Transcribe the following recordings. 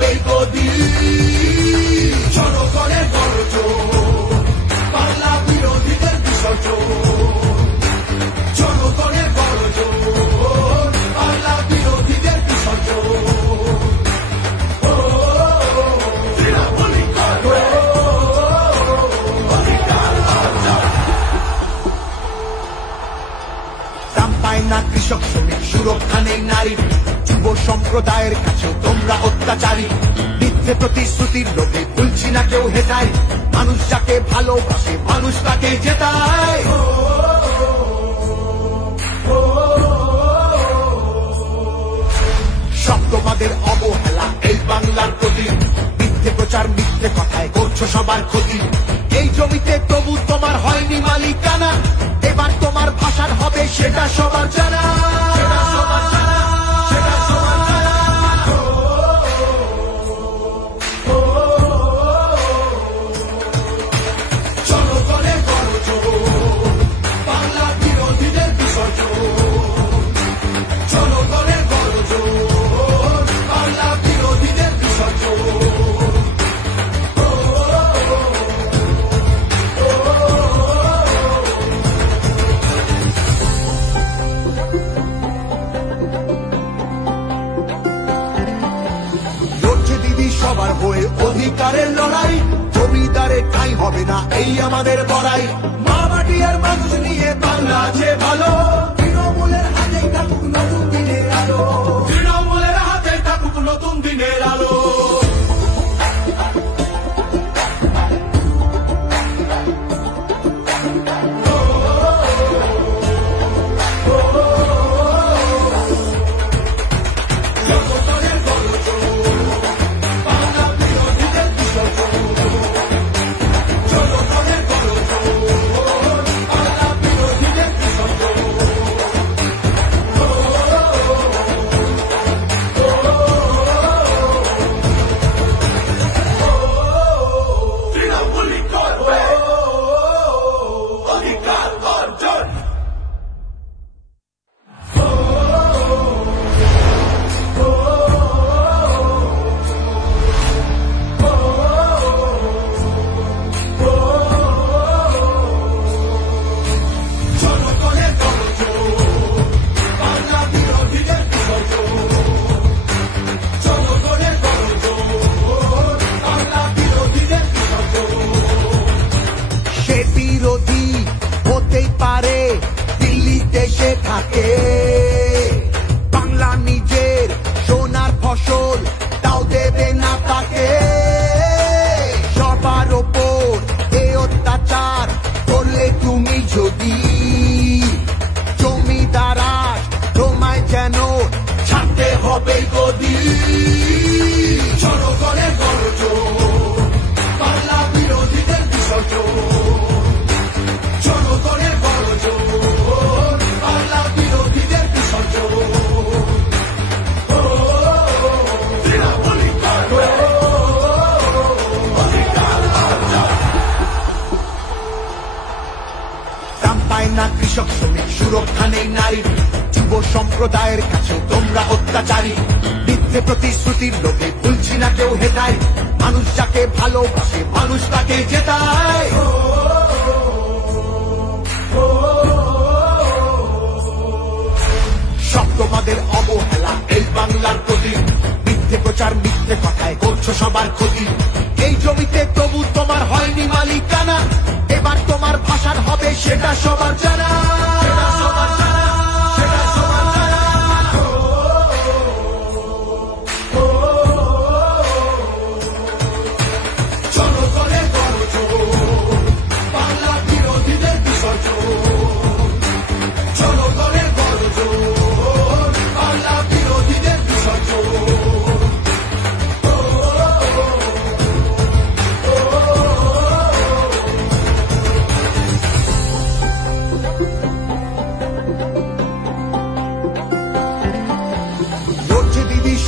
হবে গদি জনগণের গর্জন বাংলা বিরোধীদের বিসর্জন জনগণের গর্জন বাংলা বিরোধীদের বিসর্জন না কৃষক শ্রমিক সুরক্ষা নেই নারী যুব সম্প্রদায়ের কাছে তোমরা অত্যাচারী মিথ্যে প্রতিশ্রুতির লোভে ভুলছি না কেউ হেটায় মানুষ যাকে ভালোবাসে মানুষ তাকে জেতায় সব তোমাদের অবহেলা এই বাংলার প্রতি মিথ্যে প্রচার মিথ্যে কথায় করছো সবার ক্ষতি এই জমিতে তবু তোমার হয়নি মালিকানা এবার তোমার ভাষার হবে সেটা সবার জানা জনগণের গর্জন বাংলা বিরোধীদের বিসর্জন জনগণের গর্জন বাংলা বিরোধীদের বিসর্জন সবার হয়ে অধিকারের লড়াই জমিদারে ঠাঁই হবে না এই আমাদের বড়াই মা মাটি আর মানুষ নিয়ে বাংলা আছে ভালো তৃণমূলের হাতে থাকুক নতুন দিনের আলো তৃণমূলের হাতে থাকুক নতুন দিনের আলো বাংলা নিজের সোনার ফসল তাও দেবে না তাকে সবার ওপর এ অত্যাচার করলে তুমি যদি জমিদারা তোমায় যেন ছাড়তে হবে গদি জনগণের গর্জন বাংলা বিরোধীদের বিসর্জন জনগণের গর্জন বাংলা বিরোধীদের বিসর্জন দাম পায় না কৃষক শ্রমিক সুরক্ষা নেই নারী যুব সম্প্রদায়ের কাছে তোমরা অত্যাচারী মিথ্যে প্রতিশ্রুতির লোভে ভুলছি না কেউ হেটায় মানুষ যাকে ভালোবাসে মানুষ তাকে জেতায় সব তোমাদের অবহেলা এই বাংলার প্রতি মিথ্যে প্রচার মিথ্যে কথায় করছো সবার ক্ষতি এই জমিতে তবু তোমার হয়নি মালিকানা এবার তোমার ভাষার হবে সেটা সবার জানা জনগণের গর্জন বাংলা বিরোধীদের বিসর্জন জনগণের গর্জন বাংলা বিরোধীদের বিসর্জন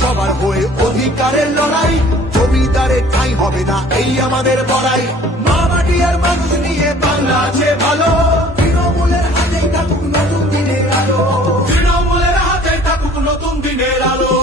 সবার হয়ে অধিকারের লড়াই জমিদারে ঠাঁই হবে না এই আমাদের বড়াই মা মাটি আর মানুষ নিয়ে বাংলা আছে ভালো তৃণমূলের হাতে থাকুক নতুন দিনের আলো তৃণমূলের হাতে থাকুক নতুন দিনের আলো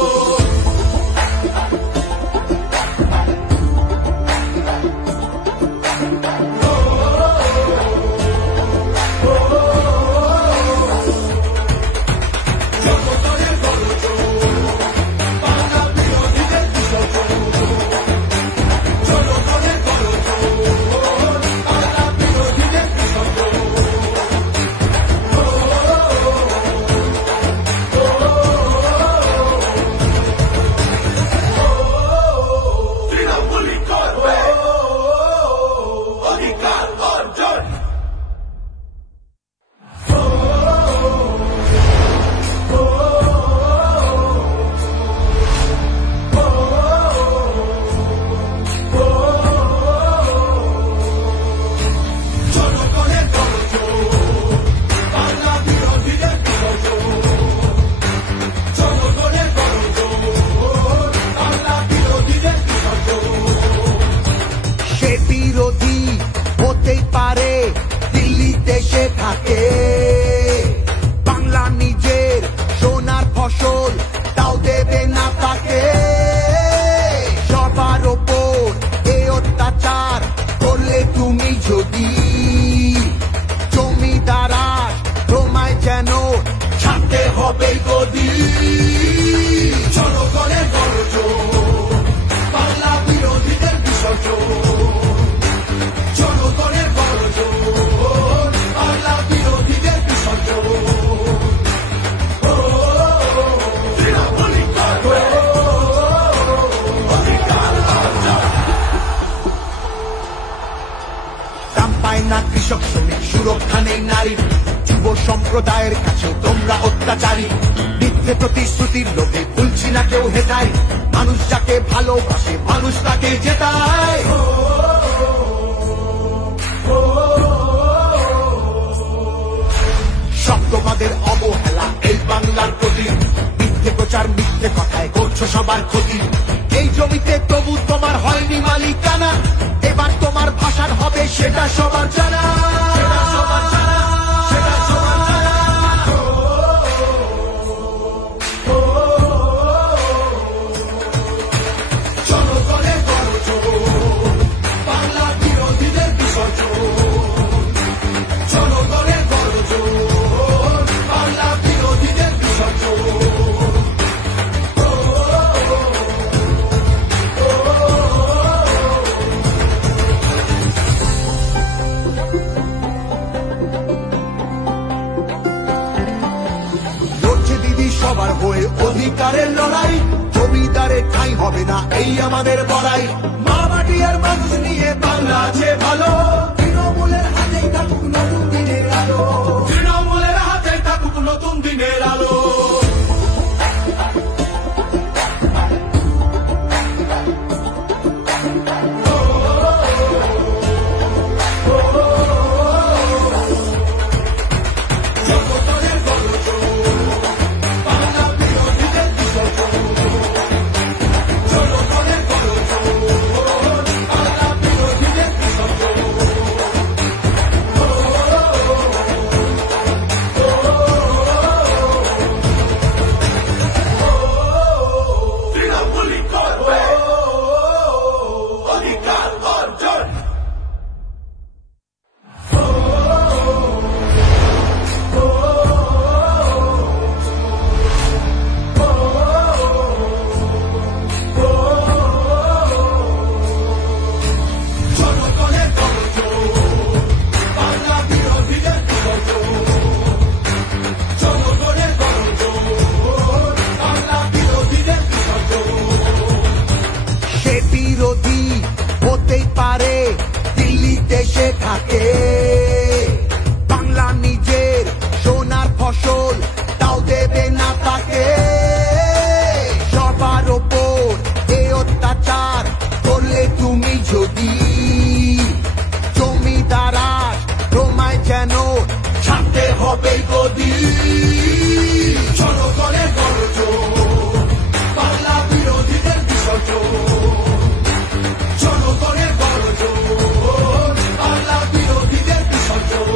দেশে থাকে। বাংলা নিজের সোনার ফসল, তাও দেবে না তাকে। সবার ওপর এ অত্যাচার করলে তুমি যদি, জমিদারা তোমায় যেন ছাড়তে হবে গদি। জনগণের গর্জন, বাংলা বিরোধীদের বিসর্জন। জনগণের গর্জন, বাংলা বিরোধীদের বিসর্জন। দাম পায় না কৃষক শ্রমিক, সুরক্ষা নেই নারীর, যুব সম্প্রদায়ের কাছেও তোমরা অত্যাচারী। মিথ্যে প্রতিশ্রুতির লোভে ভুলছি না কেউ হেটায়, মানুষ যাকে ভালোবাসে মানুষ তাকে জেতায়। সব তোমাদের অবহেলা এই বাংলার প্রতি, মিথ্যে প্রচার মিথ্যে কথায় করছো সবার ক্ষতি। এই জমিতে তবু তোমার হয়নি মালিকানা, এবার তোমার ভাষার হবে সেটা সবার জানা। জনগণের গর্জন, বাংলা বিরোধীদের বিসর্জন। জনগণের গর্জন, বাংলা বিরোধীদের বিসর্জন। সবার হয়ে অধিকারের লড়াই, জমিদারে ঠাঁই হবে না এই আমাদের বড়াই। মা মাটি আর মানুষ নিয়ে বাংলা আছে ভালো, তৃণমূলের হাতেই থাকুক নতুন দিনের আলো। তৃণমূলের হাতেই থাকুক নতুন দিনের আলো। বাংলা নিজের সোনার ফসল, তাও দেবে না তাকে। সবার ওপর এ অত্যাচার করলে তুমি যদি, জমিদারা তোমায় যেন ছাড়তে হবে গদি। জনগণের গর্জন, বাংলা বিরোধীদের বিসর্জন। জনগণের গর্জন, বাংলা বিরোধীদের বিসর্জন।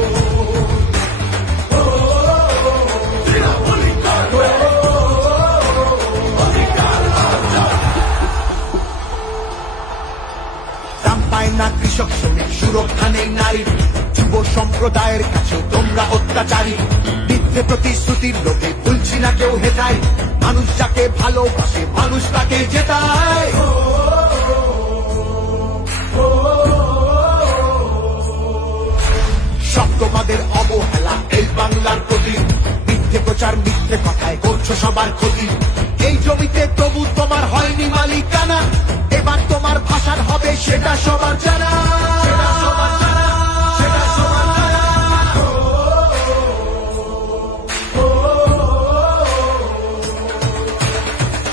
দাম পায় না কৃষক শ্রমিক, সুরক্ষা নেই নারীর, যুব সম্প্রদায়ের কাছেও তোমরা অত্যাচারী। মিথ্যে প্রতিশ্রুতির লোভে ভুলছি না কেউ হেটায়, মানুষ যাকে ভালোবাসে মানুষ তাকে জেতায়। সব তোমাদের অবহেলা এই বাংলার প্রতি, মিথ্যে প্রচার মিথ্যে কথায় করছো সবার ক্ষতি। এই জমিতে তবু তোমার হয়নি মালিকানা, এবার তোমার ভাষার হবে সেটা সবার জানা।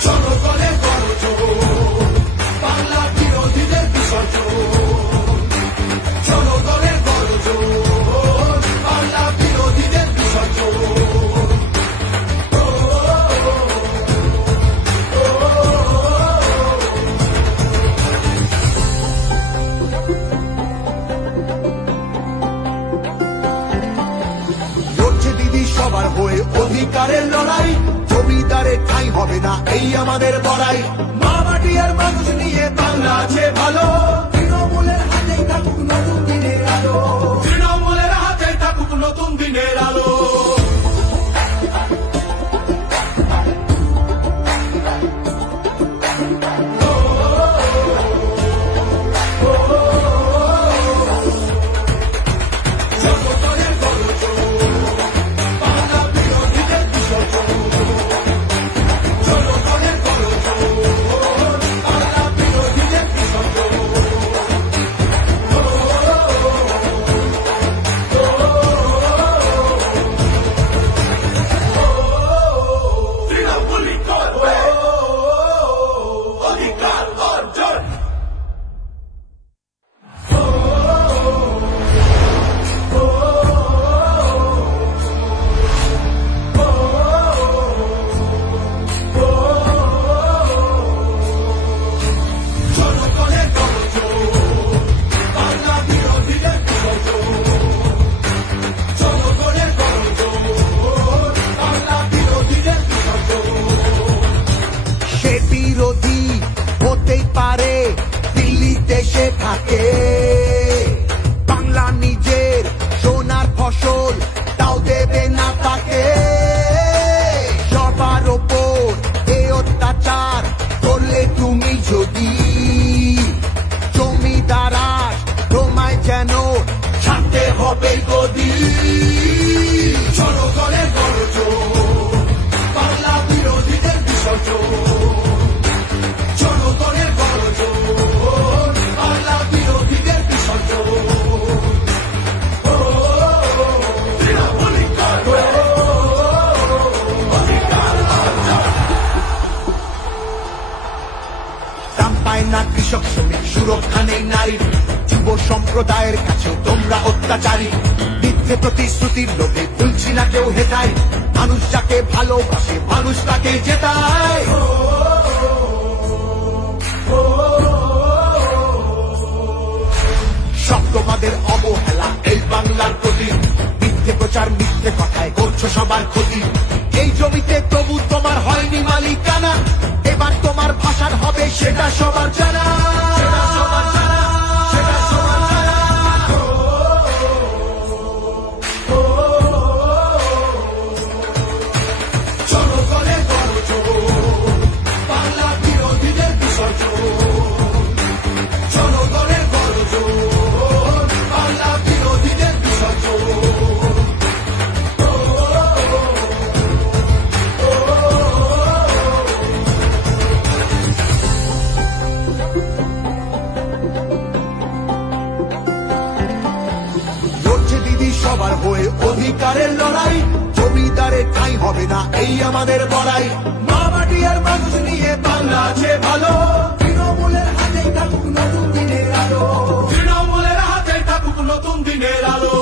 জনগণের গর্জন, বাংলা বিরোধীদের বিসর্জন। জনগণের গর্জন, বাংলা বিরোধীদের বিসর্জন। Thank you. অধিকারের লড়াই, জমিদারে ঠাঁই হবে না এই আমাদের বড়াই। মা মাটি আর মানুষ নিয়ে বাংলা আছে ভালো, তৃণমূলের হাতেই থাকুক নতুন দিনের আলো, তৃণমূলের হাতেই থাকুক নতুন দিনের আলো। বাংলা নিজের সোনার ফসল তাও দেবে না তাকে, সবার ওপর এ অত্যাচার করলে তুমি যদি জমিদার তোমায় যেন ছাড়তে হবে গদি। জনগণের গর্জন, বাংলা বিরোধীদের বিসর্জন, জনগণের গর্জন, বাংলা বিরোধীদের বিসর্জন। দাম পায় না কৃষক শ্রমিক, সুরক্ষা নেই নারীর, যুব সম্প্রদায়ের কাছেও তোমরা অত্যাচারী। মিথ্যে প্রতিশ্রুতির লোভে ভুলছি না কেউ হেটায়, মানুষ যাকে ভালোবাসে মানুষ তাকে জেতায়। সব তোমাদের অবহেলা এই বাংলার প্রতি, মিথ্যে প্রচার মিথ্যে কথায় করছো সবার ক্ষতি। এই জমিতে তবু তোমার হয়নি মালিকানা, এবার তোমার ভাষার হবে সেটা সবার জানা, সেটা সবার জানা, সেটা সবার জানা। জনগণের গর্জন, বাংলা বিরোধীদের বিসর্জন, জনগণের গর্জন, বাংলা বিরোধীদের বিসর্জন। সবার হয়ে অধিকারের লড়াই, জমিদারে ঠাঁই হবে না এই আমাদের বড়াই। মা মাটি আর মানুষ নিয়ে বাংলা আছে ভালো, তৃণমূলের হাতেই থাকুক নতুন দিনের আলো, তৃণমূলের হাতেই থাকুক নতুন দিনের আলো।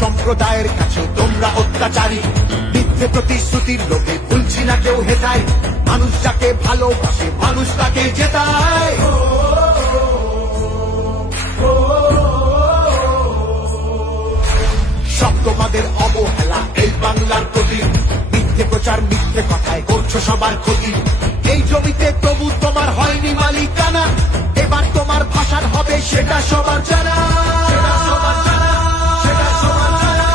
সম্প্রদায়ের কাছে তোমরা অত্যাচারী, মিথ্যে প্রতিশ্রুতির লোভে ভুলছি না কেউ হেতায়, মানুষ যাকে ভালোবাসে মানুষ তাকে জেতায়। সব তোমাদের অবহেলা এই বাংলার প্রতি, মিথ্যে প্রচার মিথ্যে কথায় করছো সবার ক্ষতি। এই জমিতে তবু তোমার হয়নি মালিকানা, এবার তোমার ভাষার হবে সেটা সবার জানা, সেটা সবার জানা, সেটা সবার জানা।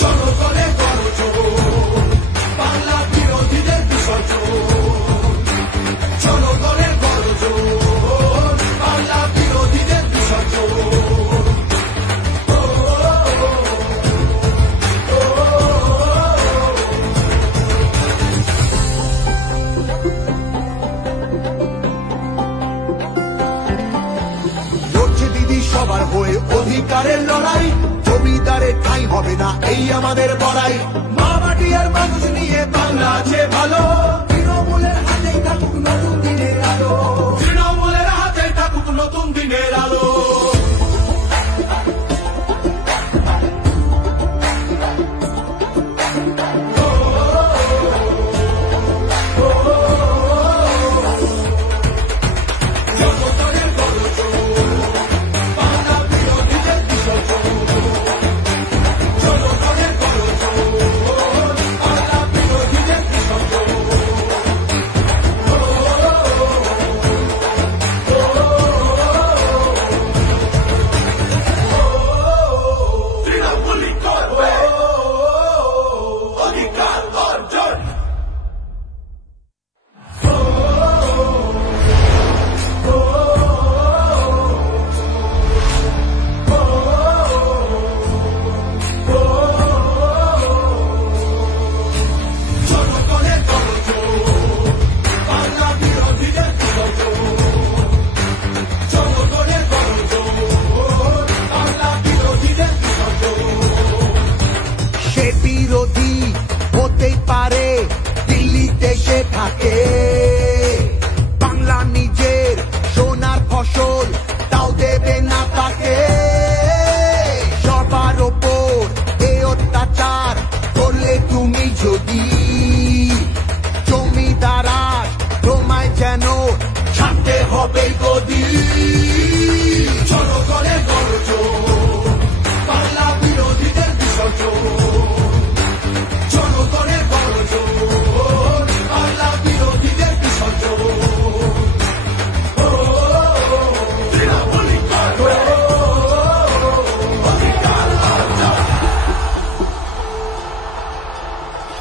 জনগণের গর্জন, বাংলা বিরোধীদের বিসর্জন। জনগণের গর্জন, বাংলা বিরোধীদের বিসর্জন। সবার হয়ে অধিকারের লড়াই, জমিদারের ঠাঁই হবে না এই আমাদের বড়াই। মা মাটি আর মানুষ নিয়ে বাংলা আছে ভালো, তৃণমূলের হাতেই থাকুক নতুন দিনের আলো, তৃণমূলের হাতেই থাকুক নতুন দিনের আলো। বিরোধী হতেই পারে দিল্লিতে সে থাকে, বাংলা নিজের সোনার ফসল তাও দেবে না তাকে। সবার ওপর এ অত্যাচার করলে তুমি যদি, জমিদারা তোমায় যেন ছাড়তে হবে গদি। জনগণের গর্জন, বাংলা বিরোধীদের বিসর্জন। জনগণের গর্জন, বাংলা বিরোধীদের বিসর্জন।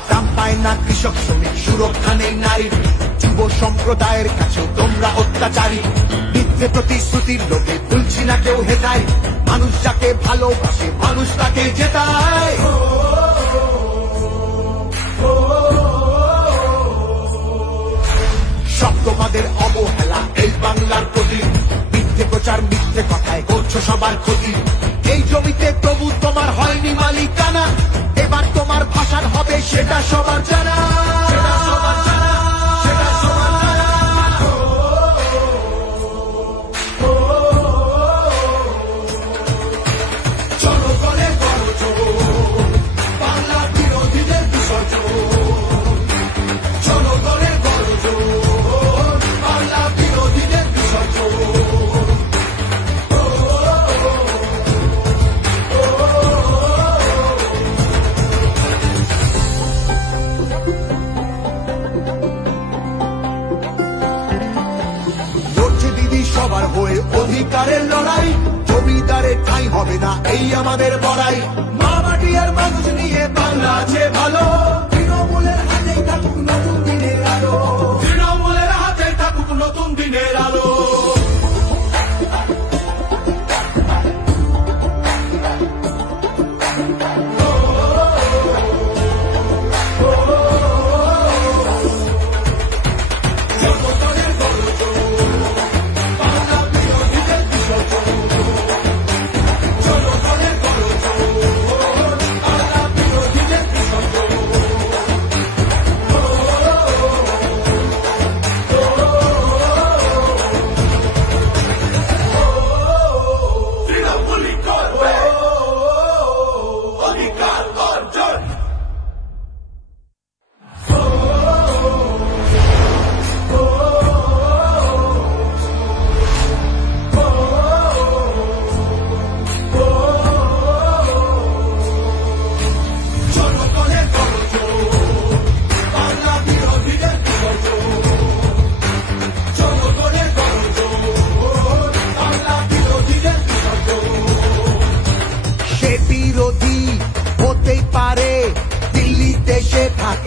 দাম পায় না কৃষক শ্রমিক, সুরক্ষা নেই নারীর, যুব সম্প্রদায়ের কাছেও তোমরা অত্যাচারী, মিথ্যে প্রতিশ্রুতির লোভে ভুলছি না কেউ হেতায়, মানুষ যাকে ভালোবাসে মানুষ তাকে জেতায়। সব তোমাদের অবহেলা এই বাংলার প্রতি, মিথ্যে প্রচার মিথ্যে কথায় করছো সবার ক্ষতি। এই জমিতে তবু তোমার হয়নি মালিকানা, এবার তোমার ভাষার হবে সেটা সবার জানা, সেটা সবার জানা, সেটা সবার জানা। জনগণের গর্জন, বাংলা বিরোধীদের বিসর্জন। জনগণের গর্জন, বাংলা বিরোধীদের বিসর্জন। সবার হয়ে অধিকারের লড়াই, জমিদারের ঠাঁই হবে না এই আমাদের বড়াই। মা মাটি আর মানুষ নিয়ে বাংলা আছে ভালো, তৃণমূলের হাতেই থাকুক নতুন দিনের আলো, তৃণমূলের হাতেই থাকুক নতুন দিনের আলো।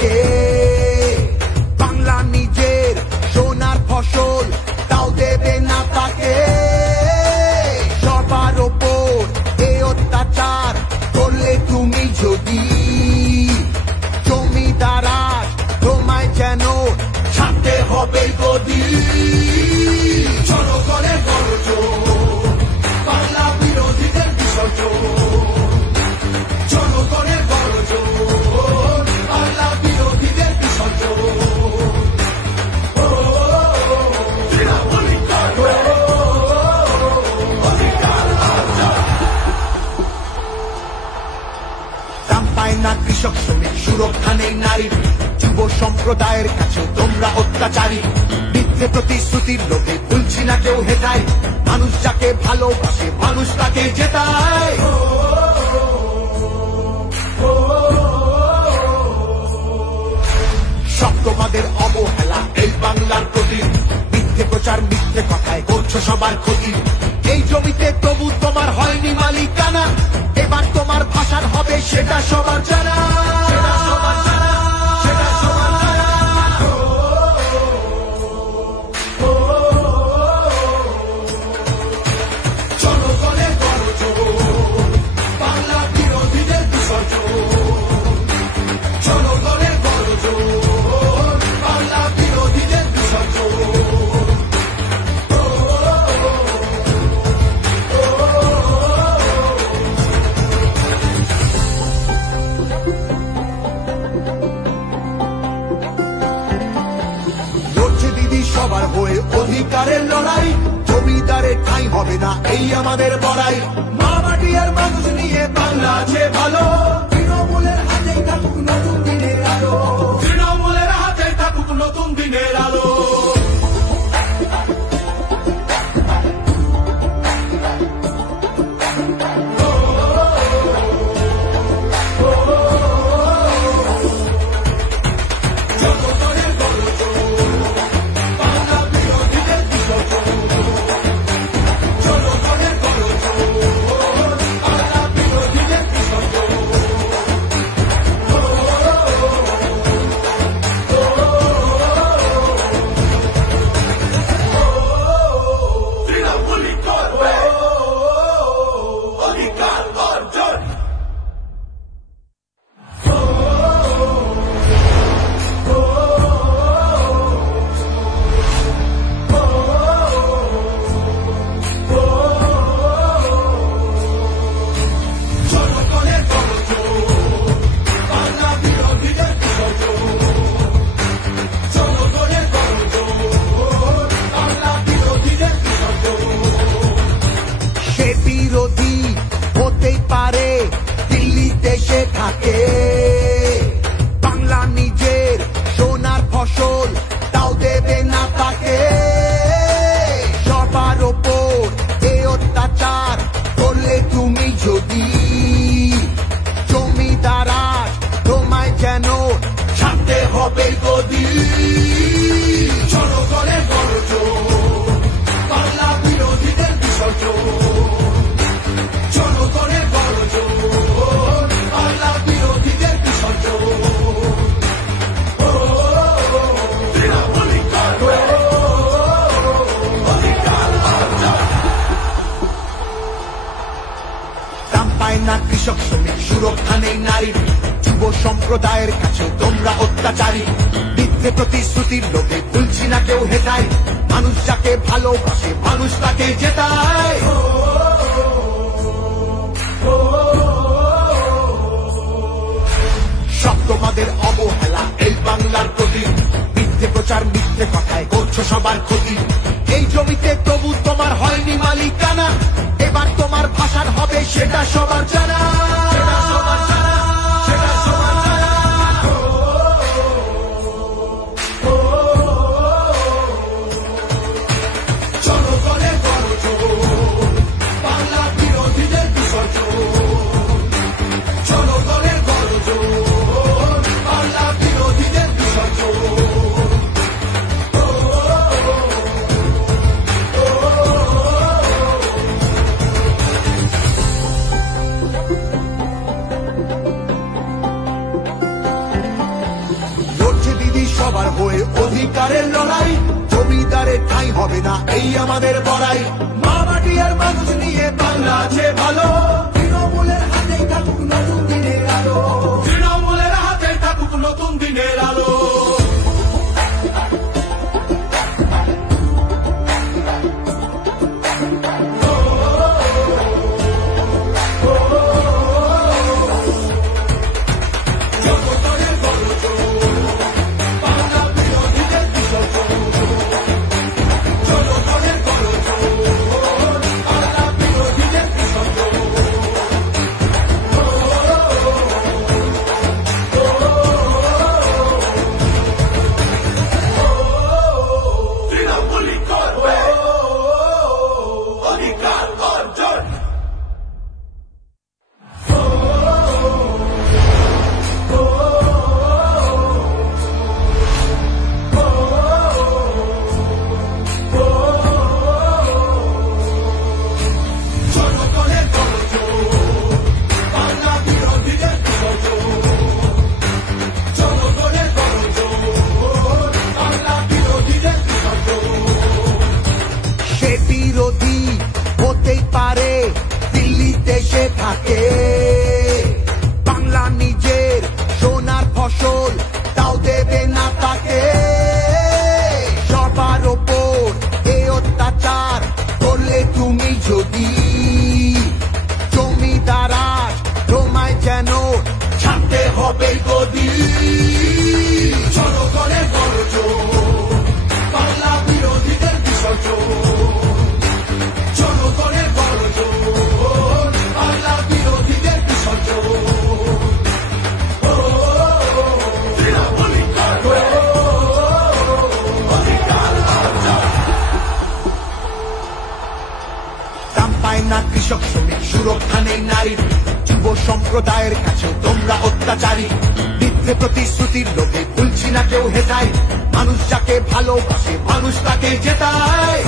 থাকে। বাংলা নিজের সোনার ফসল, তাও দেবে না তাকে। সবার ওপর এ অত্যাচার করলে তুমি যদি, জমিদারা তোমায় যেন ছাড়তে হবে গদি। জনগণের গর্জন, বাংলা বিরোধীদের বিসর্জন। জনগণের গর্জন, বাংলা বিরোধীদের বিসর্জন। দাম পায় না কৃষক শ্রমিক, সুরক্ষা নেই নারীর, যুব সম্প্রদায়ের কাছে তোমরা অত্যাচারী। মিথ্যে প্রতিশ্রুতির লোভে ভুলছি না কেউ হেটায়, মানুষ যাকে ভালোবাসে মানুষ তাকে জেতায়। সব তোমাদের অবহেলা এই বাংলার প্রতি, মিথ্যে প্রচার মিথ্যে কথায় করছো সবার ক্ষতি। এই জমিতে তবু তোমার হয়নি মালিকানা, এবার তোমার ভাষার হবে সেটা সবার জানা। জনগণের গর্জন, বাংলা বিরোধীদের বিসর্জন। জনগণের গর্জন, বাংলা বিরোধীদের বিসর্জন। লড়ছে দিদি সবার হয়ে অধিকারের লড়াই, জমিদারের ঠাঁই হবে না এই আমাদের বড়াই। মা মাটি আর মানুষ নিয়ে বাংলা আছে ভালো, তৃণমূলের হাতেই থাকুক নতুন দিনের আলো। তৃণমূলের হাতেই থাকুক নতুন দিনের আলো। জনগণের গর্জন, বাংলা বিরোধীদের বিসর্জন। জনগণের গর্জন, বাংলা বিরোধীদের বিসর্জন। তৃণমূলই করবে অধিকার অর্জন। জনগণের গর্জন, বাংলা বিরোধীদের বিসর্জন। জনগণের গর্জন, বাংলা বিরোধীদের বিসর্জন। সে বিরোধী হতেই পারে দিল্লিতে সে থাকে, বাংলা নিজের সোনার ফসল, তাও দেবে না তাকে। সবার ওপর এ অত্যাচার করলে তুমি যদি, জমিদারা তোমায় যেন ছাড়তে হবে গদি। জনগণের গর্জন, বাংলা বিরোধীদের বিসর্জন। জনগণের গর্জন, বাংলা বিরোধীদের বিসর্জন। তৃণমূলই করবে অধিকার অর্জন। দাম পায় না কৃষক শ্রমিক, সুরক্ষা নেই নারীর, যুব সম্প্রদায়ের কাছে তোমরা অত্যাচারী। মিথ্যে প্রতিশ্রুতির লোভে ভুলছি না কেউ হেটায়, মানুষ যাকে ভালোবাসে মানুষ তাকে জেতায়। সব তোমাদের অবহেলা এই বাংলার প্রতি, মিথ্যে প্রচার মিথ্যে কথায় করছো সবার ক্ষতি। এই জমিতে তবু তোমার হয়নি মালিকানা, এবার তোমার ভাষার হবে সেটা সবার জানা। জনগণের গর্জন, বাংলা বিরোধীদের বিসর্জন। জনগণের গর্জন, বাংলা বিরোধীদের বিসর্জন। অধিকারের লড়াই, জমিদারে ঠাঁই হবে না এই আমাদের বড়াই। মা মাটি আর মানুষ নিয়ে বাংলা আছে ভালো, তৃণমূলের হাতেই থাকুক নতুন দিনের আলো, তৃণমূলের হাতেই থাকুক নতুন দিনের আলো। বাংলা নিজের সোনার ফসল তাও দেবে না তাকে, সবার ওপর এ অত্যাচার করলে তুমি যদি, জমিদারা তোমায় যেন ছাড়তে হবে গদি। জনগণের গর্জন, বাংলা বিরোধীদের বিসর্জন, জনগণের গর্জন, বাংলা বিরোধীদের বিসর্জন। দাম পায় না কৃষক শ্রমিক, সুরক্ষা নেই নারীর, যুব সম্প্রদায়ের কাছে তোমরা অত্যাচারী। মিথ্যে প্রতিশ্রুতির লোভে ভুলছি না কেউ হেটায়, মানুষ যাকে ভালোবাসে মানুষ তাকে জেতায়।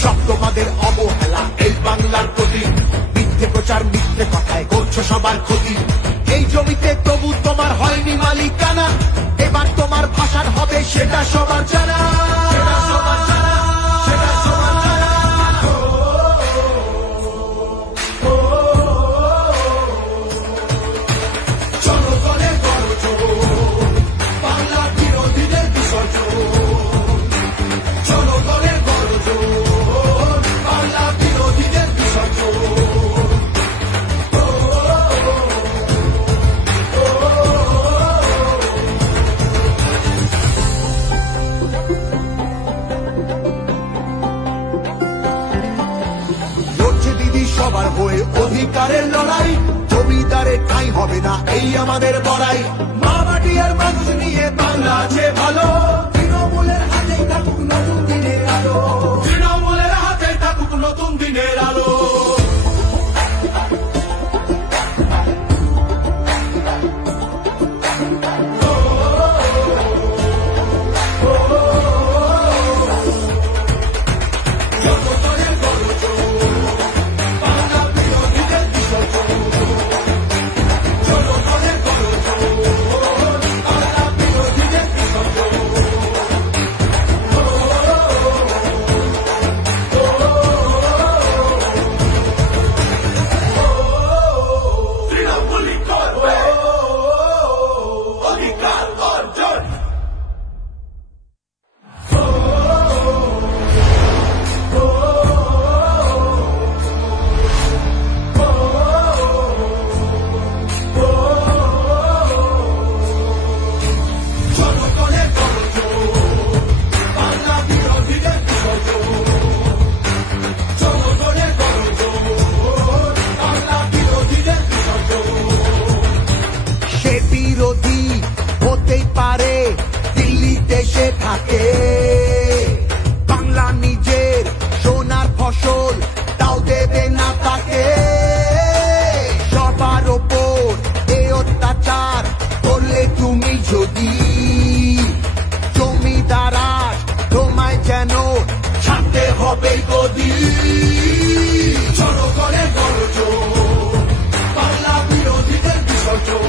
সব তোমাদের অবহেলা এই বাংলার প্রতি, মিথ্যে প্রচার মিথ্যে কথায় করছো সবার ক্ষতি। এই জমিতে তবু তোমার হয়নি মালিকানা, এবার তোমার ভাষার হবে সেটা সবার জানা, সেটা সবার জানা, সেটা সবার জানা। জনগণের গর্জন, বাংলা বিরোধীদের বিসর্জন, জনগণের গর্জন, বাংলা বিরোধীদের বিসর্জন। সবার হয়ে অধিকারের লড়াই, জমিদারে ঠাঁই হবে না এই আমাদের বড়াই। মা মাটি আর মানুষ নিয়ে বাংলা আছে ভালো, তৃণমূলের হাতেই থাকুক নতুন দিনের আলো, তৃণমূলের হাতেই থাকুক নতুন দিনের আলো। থাকে বাংলা নিজের সোনার ফসল তাও দেবে না তাকে সবার ওপর এই অত্যাচার করলে তুমি যদি জমিদারা তোমায় যেন ছাড়তে হবে গদি জনগণের গর্জন বাংলা বিরোধীদের বিসর্জন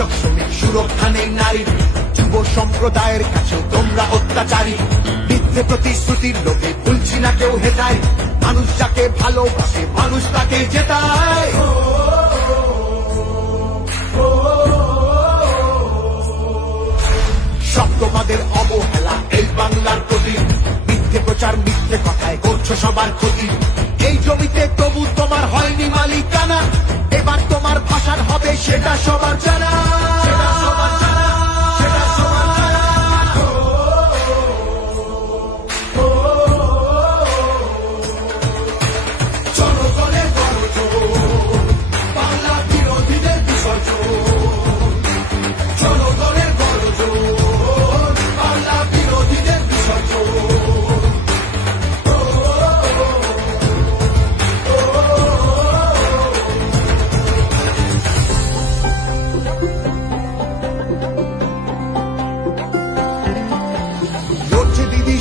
কৃষক শ্রমিক সুরক্ষা নেই নারীর, যুব সম্প্রদায়ের কাছে তোমরা অত্যাচারী। মিথ্যে প্রতিশ্রুতির লোভে ভুলছি না কেউ হেটায়, মানুষ যাকে ভালোবাসে মানুষ তাকে জেতায়। সব তোমাদের অবহেলা এই বাংলার প্রতি, মিথ্যে প্রচার মিথ্যে কথায় করছো সবার ক্ষতি। এই জমিতে তবু তোমার হয়নি মালিকানা, এবার তোমার ভাষার হবে সেটা সবার জানা, সেটা সবার জানা, সেটা সবার জানা। জনগণের গণজোর, বাংলা বিরোধীদের বিসর্জন। জনগণের গণজোর, বাংলা বিরোধীদের বিসর্জন।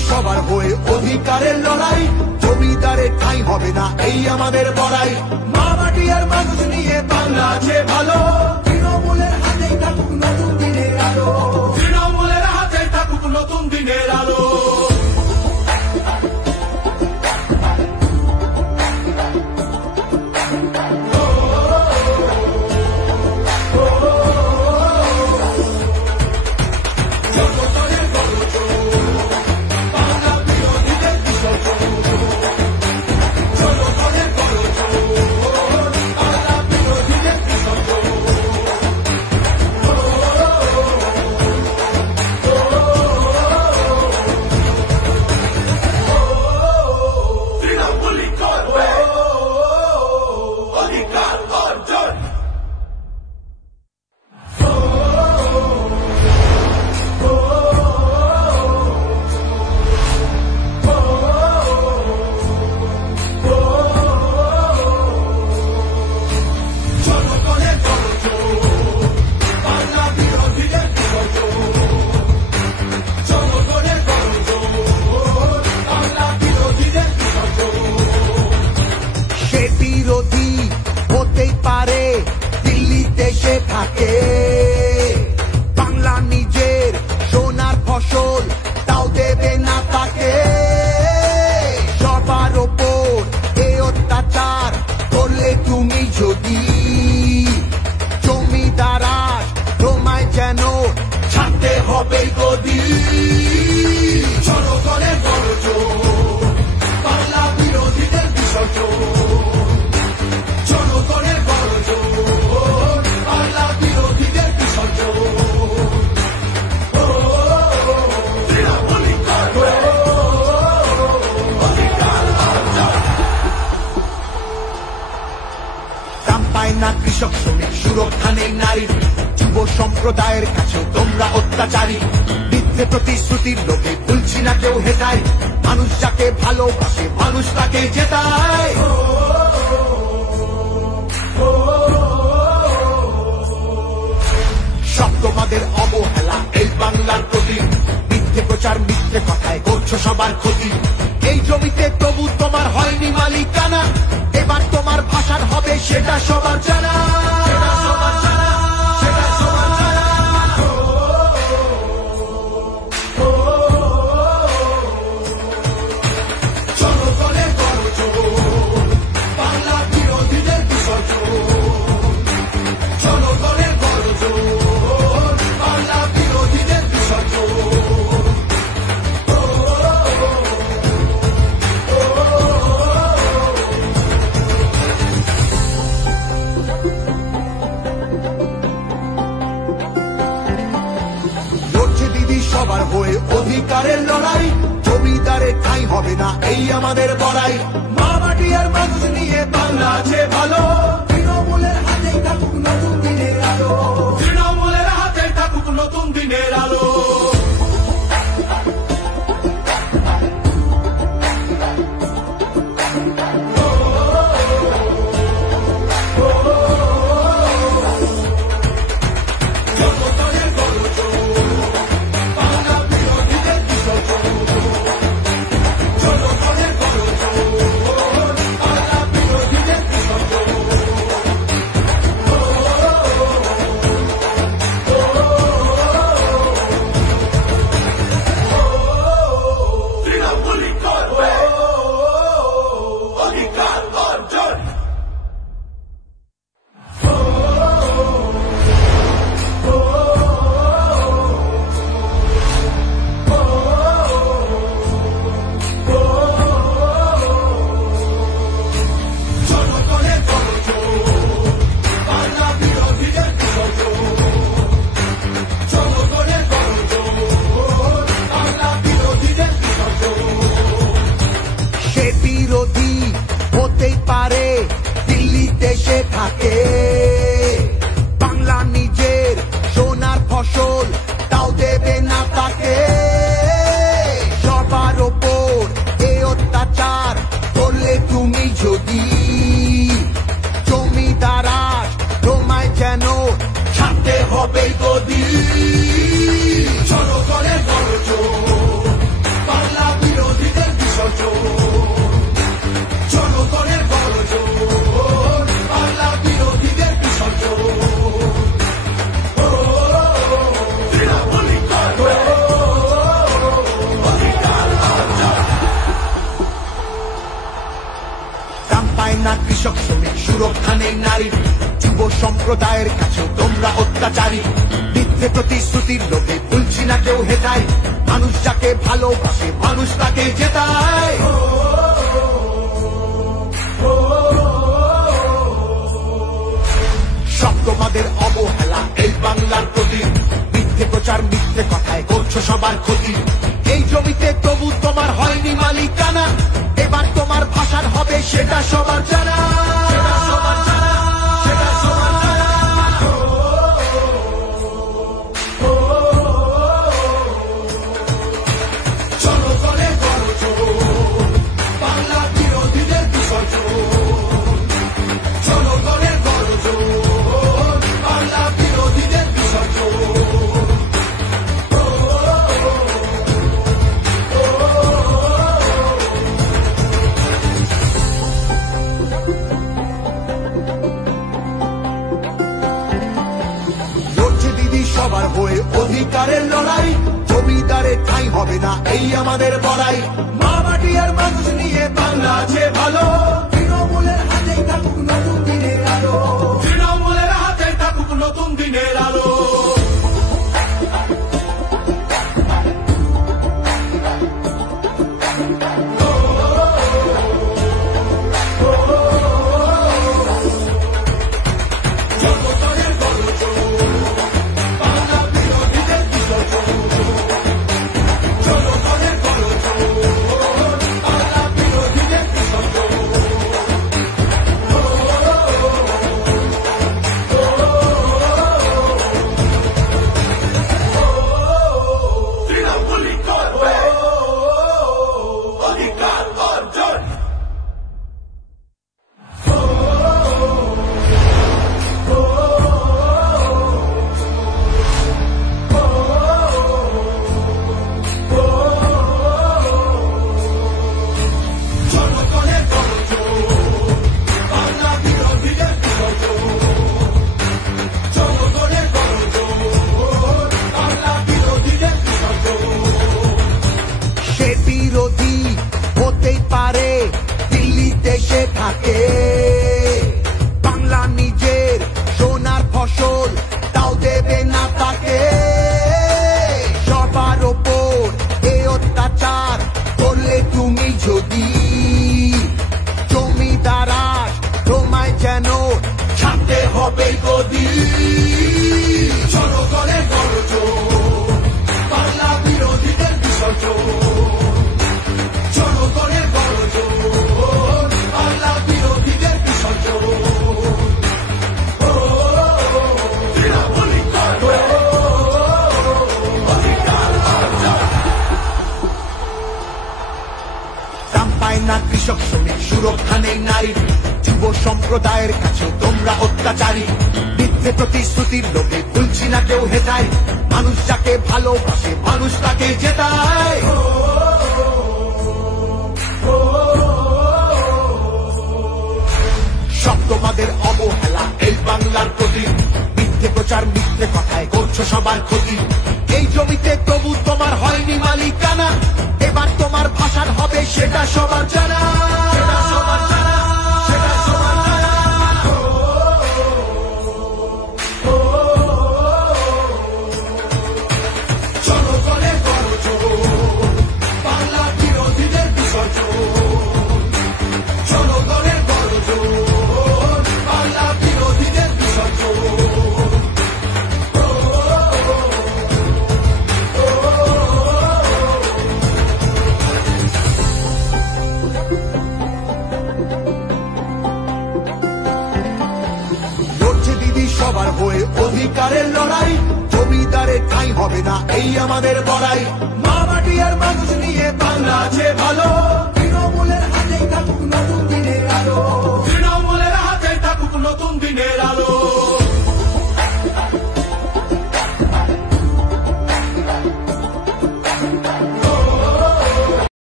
সবার হয়ে অধিকারের লড়াই, জমিদারের ঠাঁই হবে না এই আমাদের বড়াই। মা মাটি আর মানুষ নিয়ে বাংলা আছে ভালো, তৃণমূলের হাতেই থাকুক নতুন দিনের আলো, তৃণমূলের হাতেই থাকুক নতুন দিনের আলো। বাংলা নিজের সোনার ফসল তাও দেবে না তাকে, সবার ওপর এ অত্যাচার করলে তুমি যদি, জমিদারা তোমায় যেন ছাড়তে হবে গদি। জনগণের গণজোর, বাংলা বিরোধীদের বিসর্জন। জনগণের গণজোর, বাংলা বিরোধীদের বিসর্জন। দাম পায় না কৃষক শ্রমিক সুরক্ষা নেই নারীর, যুব সম্প্রদায়ের কাছে তোমরা অত্যাচারী। মিথ্যে প্রতিশ্রুতির লোভে ভুলছি না কেউ হেটায়, মানুষ যাকে ভালোবাসে মানুষ তাকে জেতায়। সব তোমাদের অবহেলা এই বাংলার প্রতি, মিথ্যে প্রচার মিথ্যে কথায় করছো সবার ক্ষতি। এই জমিতে তবু তোমার হয়নি মালিকানা, এবার তোমার ভাষার হবে সেটা সবার জানা, সেটা সবার জানা, সেটা সবার জানা। জনগণের গণজোর, বাংলা বিরোধীদের বিসর্জন। জনগণের গণজোর, বাংলা বিরোধীদের বিসর্জন। সবার হয়ে অধিকারের লড়াই, জমিদারের ঠাঁই হবে না এই আমাদের বড়াই। মা মাটি আর মানুষ নিয়ে বাংলা আছে ভালো, তৃণমূলের হাতেই থাকুক নতুন দিনের আলো, তৃণমূলের হাতেই থাকুক নতুন দিনের আলো। নেই নারী, যুব সম্প্রদায়ের কাছে তোমরা অত্যাচারী। মিথ্যে প্রতিশ্রুতির লোভে ভুলছি না কেউ হেটায়, মানুষ যাকে ভালোবাসে মানুষ তাকে জেতায়। সব তোমাদের অবহেলা এই বাংলার প্রতি, মিথ্যে প্রচার মিথ্যে কথায় করছো সবার ক্ষতি। এই জমিতে তবু তোমার হয়নি মালিকানা, এবার তোমার ভাষার হবে সেটা সবার জানা। জনগণের গর্জন, বাংলা বিরোধীদের বিসর্জন। জনগণের গর্জন, বাংলা বিরোধীদের বিসর্জন। লড়ছে দিদি সবার হয়ে অধিকারের লড়াই, জমিদারে ঠাঁই হবে না এই আমাদের বড়াই। মা মাটি আর মানুষ নিয়ে বাংলা আছে ভালো, তৃণমূলের হাতেই থাকুক নতুন দিনের আলো। তৃণমূলের হাতেই থাকুক নতুন দিনের আলো। জনগণের গর্জন, বাংলা বিরোধীদের বিসর্জন। জনগণের গর্জন, বাংলা বিরোধীদের বিসর্জন। তৃণমূলই করবে অধিকার অর্জন। জনগণের গর্জন, বাংলা বিরোধীদের বিসর্জন। জনগণের গর্জন, বাংলা বিরোধীদের বিসর্জন। সে বিরোধী হতেই পারে দিল্লিতে সে থাকে, বাংলা নিজের সোনার ফসল তাও দেবে না তাকে। সবার ওপর এ অত্যাচার করলে তুমি যদি, জমিদারাজ তোমায় যেন ছাড়তে হবে গদি। জনগণের গর্জন, বাংলা বিরোধীদের বিসর্জন। জনগণের গর্জন, বাংলা বিরোধীদের বিসর্জন। তৃণমূলই করবে অধিকার অর্জন। দাম পায় না কৃষক শ্রমিক, সুরক্ষা নেই নারী, যুব সম্প্রদায়ের কাছে তোমরা অত্যাচারী। মিথ্যে প্রতিশ্রুতির লোভে ভুলছি না কেউ হেটায়, মানুষ যাকে ভালোবাসে মানুষ তাকে জেতায়। সব তোমাদের অবহেলা এই বাংলার প্রতি, মিথ্যে প্রচার মিথ্যে কথায় করছো সবার ক্ষতি। এই জমিতে তবু তোমার হয়নি মালিকানা, এবার তোমার ভাষার হবে সেটা সবার জানা। জনগণের গর্জন, বাংলা বিরোধীদের বিসর্জন। জনগণের গর্জন, বাংলা বিরোধীদের বিসর্জন। লড়ছে দিদি সবার হয়ে অধিকারের লড়াই, জমিদারে ঠাঁই হবে না এই আমাদের বড়াই। মা মাটি আর মানুষ নিয়ে বাংলা আছে